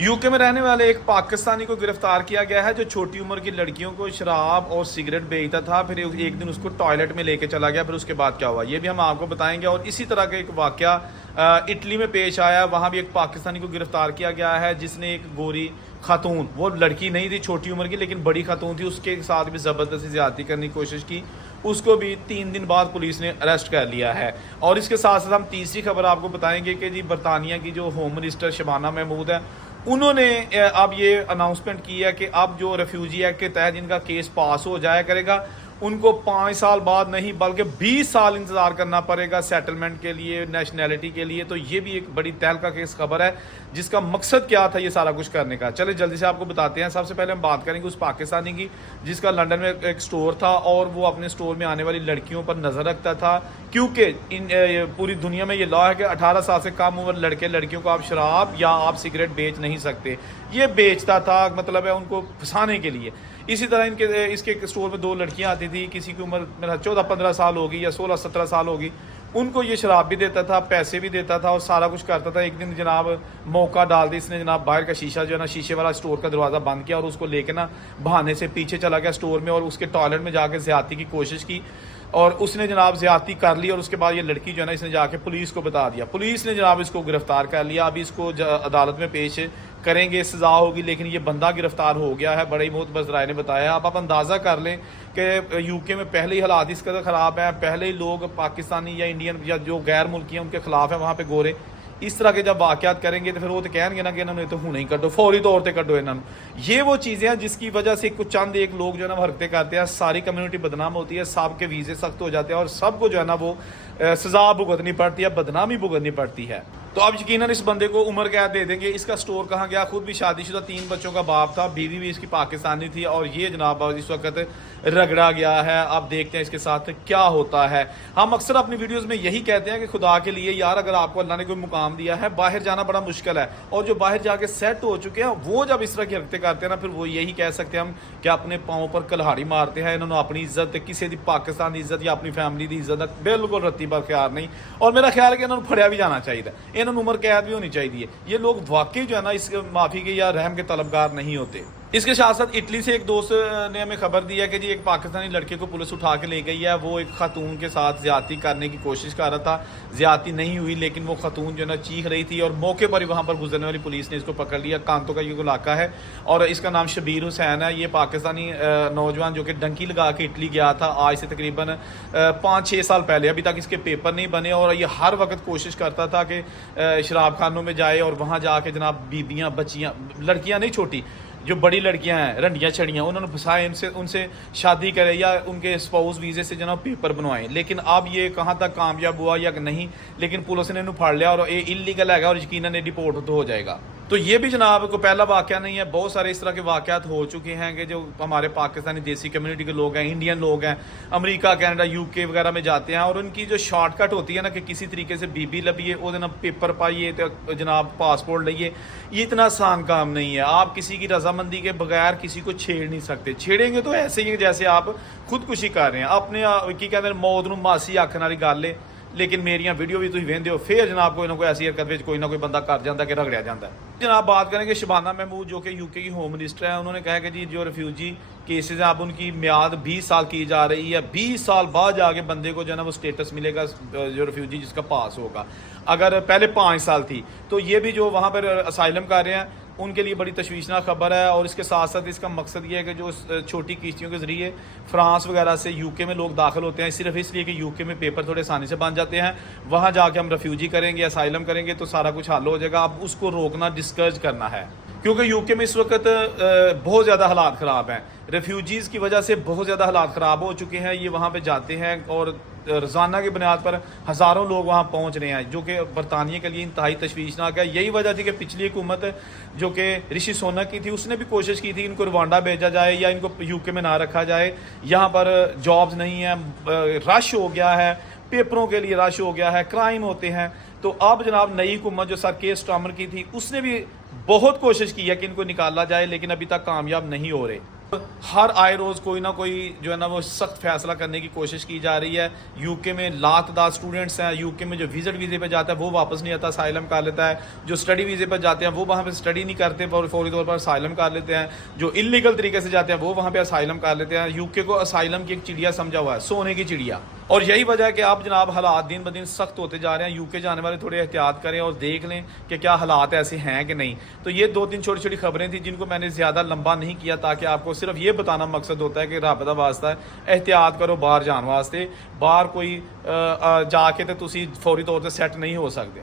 UK में रहने वाले एक पाकिस्तानी को गिरफ्तार किया गया है जो छोटी उम्र की लड़कियों को शराब और सिगरेट बेचता था। फिर एक दिन उसको टॉयलेट में लेके चला गया। फिर उसके बाद क्या हुआ ये भी हम आपको बताएंगे। और इसी तरह का एक वाकया इटली में पेश आया। वहाँ भी एक पाकिस्तानी को गिरफ्तार किया गया है जिसने एक गोरी खातून, वो लड़की नहीं थी छोटी उम्र की लेकिन बड़ी खातून थी, उसके साथ भी ज़बरदस्ती ज्यादती करने की कोशिश की। उसको भी 3 दिन बाद पुलिस ने अरेस्ट कर लिया है। और इसके साथ साथ हम तीसरी खबर आपको बताएंगे कि जी बरतानिया की जो होम मिनिस्टर शबाना महमूद है, उन्होंने अब ये अनाउंसमेंट की है कि अब जो रेफ्यूजी एक्ट के तहत जिनका केस पास हो जाया करेगा उनको 5 साल बाद नहीं बल्कि 20 साल इंतजार करना पड़ेगा सेटलमेंट के लिए, नेशनैलिटी के लिए। तो ये भी एक बड़ी तहलका केस खबर है जिसका मकसद क्या था ये सारा कुछ करने का। चले जल्दी से आपको बताते हैं। सबसे पहले हम बात करेंगे उस पाकिस्तानी की जिसका लंदन में एक स्टोर था और वो अपने स्टोर में आने वाली लड़कियों पर नजर रखता था, क्योंकि पूरी दुनिया में ये लॉ है कि 18 साल से कम उम्र लड़के लड़कियों को आप शराब या आप सिगरेट बेच नहीं सकते। ये बेचता था, मतलब है उनको फंसाने के लिए। इसी तरह इसके स्टोर में 2 लड़कियां आती थी, किसी की उम्र मेरा 14-15 साल होगी या 16-17 साल होगी। उनको ये शराब भी देता था, पैसे भी देता था और सारा कुछ करता था। एक दिन जनाब मौका डाल दी इसने, जनाब बाहर का शीशा जो है ना, शीशे वाला स्टोर का दरवाज़ा बंद किया और उसको लेके ना बहाने से पीछे चला गया स्टोर में और उसके टॉयलेट में जाके ज्यादती की कोशिश की और उसने जनाब ज्यादती कर ली। और उसके बाद ये लड़की जो है ना, इसने जाके पुलिस को बता दिया। पुलिस ने जनाब इसको गिरफ्तार कर लिया। अभी इसको अदालत में पेश करेंगे, सजा होगी। लेकिन ये बंदा गिरफ्तार हो गया है, बड़े ही बहुत बजराए ने बताया। आप अंदाज़ा कर लें कि यूके में पहले ही हालात इस कदर ख़राब है, पहले ही लोग पाकिस्तानी या इंडियन या जो गैर मुल्की हैं उनके खिलाफ है वहाँ पे गोरे इस तरह के जब वाक़यात करेंगे तो फिर वो तो कहेंगे ना कि इन्होंने तो हुणे ही कटो, फौरी तौर पर कटो इन्होंने। ये वो चीज़ें हैं जिसकी वजह से कुछ चंद एक लोग जो है ना हरकतें करते हैं, सारी कम्युनिटी बदनाम होती है, सब के वीज़े सख्त हो जाते हैं और सबको जो है ना वो सजा भुगतनी पड़ती है, बदनामी भुगतनी पड़ती है। तो अब यकीनन इस बंदे को उम्र कैद दे देंगे। इसका स्टोर कहाँ गया, खुद भी शादीशुदा 3 बच्चों का बाप था, बीवी भी इसकी पाकिस्तानी थी और ये जनाब इस वक्त रगड़ा गया है। अब देखते हैं इसके साथ क्या होता है। हम अक्सर अपनी वीडियोस में यही कहते हैं कि खुदा के लिए यार, अगर आपको अल्लाह ने कोई मुकाम दिया है, बाहर जाना बड़ा मुश्किल है और जो बाहर जाके सेट हो चुके हैं वो जब इस तरह की हरकतें करते हैं ना, फिर वो यही कह सकते हैं हम कि अपने पाँव पर कल्हाड़ी मारते हैं। इन्होंने अपनी इज्जत, किसी की पाकिस्तान की इज्जत या अपनी फैमिली की इज्जत बिल्कुल रत्ती बरकरार नहीं। और मेरा ख्याल है कि इन्होंने फड़िया भी जाना चाहिए, इन्होंने उम्र कैद भी होनी चाहिए। ये लोग वाकई जो है ना इस माफ़ी के या रहम के तलबगार नहीं होते। इसके साथ साथ इटली से एक दोस्त ने हमें खबर दी है कि जी एक पाकिस्तानी लड़के को पुलिस उठा के ले गई है। वो एक खातून के साथ ज्यादती करने की कोशिश कर रहा था, ज्यादती नहीं हुई लेकिन वो खातून जो है ना चीख रही थी और मौके पर ही वहाँ पर गुजरने वाली पुलिस ने इसको पकड़ लिया। कांतो का ये इलाका है और इसका नाम शबीर हुसैन है। ये पाकिस्तानी नौजवान जो कि डंकी लगा के इटली गया था आज से तकरीबन 5-6 साल पहले। अभी तक इसके पेपर नहीं बने और ये हर वक्त कोशिश करता था कि शराब खानों में जाए और वहाँ जाके जनाब बीबियाँ, बच्चियाँ, लड़कियाँ नहीं छोटी, जो बड़ी लड़कियां हैं रंडियाँ छड़ियाँ, उन्होंने फंसाए, उनसे शादी करे या उनके स्पाउस वीज़े से जनाब पेपर बनवाएं। लेकिन अब ये कहाँ तक कामयाब हुआ या नहीं, लेकिन पुलिस ने इन्हें फाड़ लिया और ये इलीगल है और यकीनन डिपोर्ट तो हो जाएगा। तो ये भी जनाब को पहला वाक़या नहीं है, बहुत सारे इस तरह के वाक़यात हो चुके हैं कि जो हमारे पाकिस्तानी देसी कम्युनिटी के लोग हैं, इंडियन लोग हैं, अमेरिका, कनाडा, यूके वगैरह में जाते हैं और उनकी जो शॉर्टकट होती है ना कि किसी तरीके से बीबी लभिए, वो ना पेपर पाइए तो जनाब पासपोर्ट लइए, ये इतना आसान काम नहीं है। आप किसी की रजामंदी के बगैर किसी को छेड़ नहीं सकते। छेड़ेंगे तो ऐसे ही जैसे आप खुदकुशी कर रहे हैं। अपने की कहते हैं मौत नूं मासी आखण वाली गल है। लेकिन मेरियां वीडियो भी तुम वेंदे हो, फिर जनाब कोई ना कोई ऐसी हरकत कोई ना कोई बंदा कर जाता कि रगड़िया जाता है। जनाब बात करेंगे शबाना महमूद जो कि यूके की होम मिनिस्टर है। उन्होंने कहा कि जी जो रेफ्यूजी केसेज हैं अब उनकी म्याद 20 साल की जा रही है। 20 साल बाद जाके बंदे को जो है ना वो स्टेटस मिलेगा जो रेफ्यूजी जिसका पास होगा। अगर पहले 5 साल थी तो ये भी जो वहाँ पर असाइलम कर रहे हैं उनके लिए बड़ी तशवीशनाक खबर है। और इसके साथ साथ इसका मकसद ये है कि जो छोटी किश्तियों के ज़रिए फ्रांस वगैरह से यूके में लोग दाखिल होते हैं सिर्फ इसलिए कि यूके में पेपर थोड़े आसानी से बन जाते हैं, वहाँ जाके हम रेफ्यूजी करेंगे, असाइलम करेंगे तो सारा कुछ हल हो जाएगा। अब उसको रोकना, डिस्करेज करना है, क्योंकि यूके में इस वक्त बहुत ज़्यादा हालात ख़राब हैं। रेफ्यूजीज़ की वजह से बहुत ज़्यादा हालात ख़राब हो चुके हैं। ये वहाँ पे जाते हैं और रोज़ाना की बुनियाद पर हज़ारों लोग वहाँ पहुँच रहे हैं, जो कि बरतानिया के लिए इंतहाई तशवीशनाक है। यही वजह थी कि पिछली हुकूमत जो कि ऋषि सुनक की थी उसने भी कोशिश की थी इनको रवांडा भेजा जाए या इनको यूके में ना रखा जाए। यहाँ पर जॉब्स नहीं है, रश हो गया है, पेपरों के लिए रश हो गया है, क्राइम होते हैं। तो अब जनाब नई हुकूमत जो सर के स्टार्मर की थी उसने भी बहुत कोशिश की है कि इनको निकाला जाए, लेकिन अभी तक कामयाब नहीं हो रहे। ہر آئے روز کوئی نہ کوئی جو ہے نا وہ سخت فیصلہ کرنے کی کوشش کی جا رہی ہے. یو کے میں تعداد اسٹوڈنٹس ہیں یو کے میں جو وزٹ ویزے پہ جاتا ہے وہ واپس نہیں آتا, اسائلم کر لیتا ہے. جو اسٹڈی ویزے پہ جاتے ہیں وہ وہاں پہ اسٹڈی نہیں کرتے اور فوری طور پر اسائلم کر لیتے ہیں. جو انلیگل طریقے سے جاتے ہیں وہ وہاں پہ اسائلم کر لیتے ہیں. یو کے کو اسائلم کی ایک چڑیا سمجھا ہوا ہے, سونے کی چڑیا. اور یہی وجہ ہے کہ آپ جناب حالات دن بدن سخت ہوتے جا رہے ہیں. یو کے جانے والے تھوڑے احتیاط کریں اور دیکھ لیں کہ کیا حالات ایسے ہیں کہ نہیں. تو یہ 2-3 چھوٹی چھوٹی خبریں تھیں جن کو میں نے زیادہ لمبا نہیں کیا, تاکہ آپ کو صرف یہ بتانا مقصد ہوتا ہے کہ رابطہ واسطہ ہے احتیاط کرو باہر جان واسطے. باہر کوئی جا کے تو تسی فوری طور سے سیٹ نہیں ہو سکتے.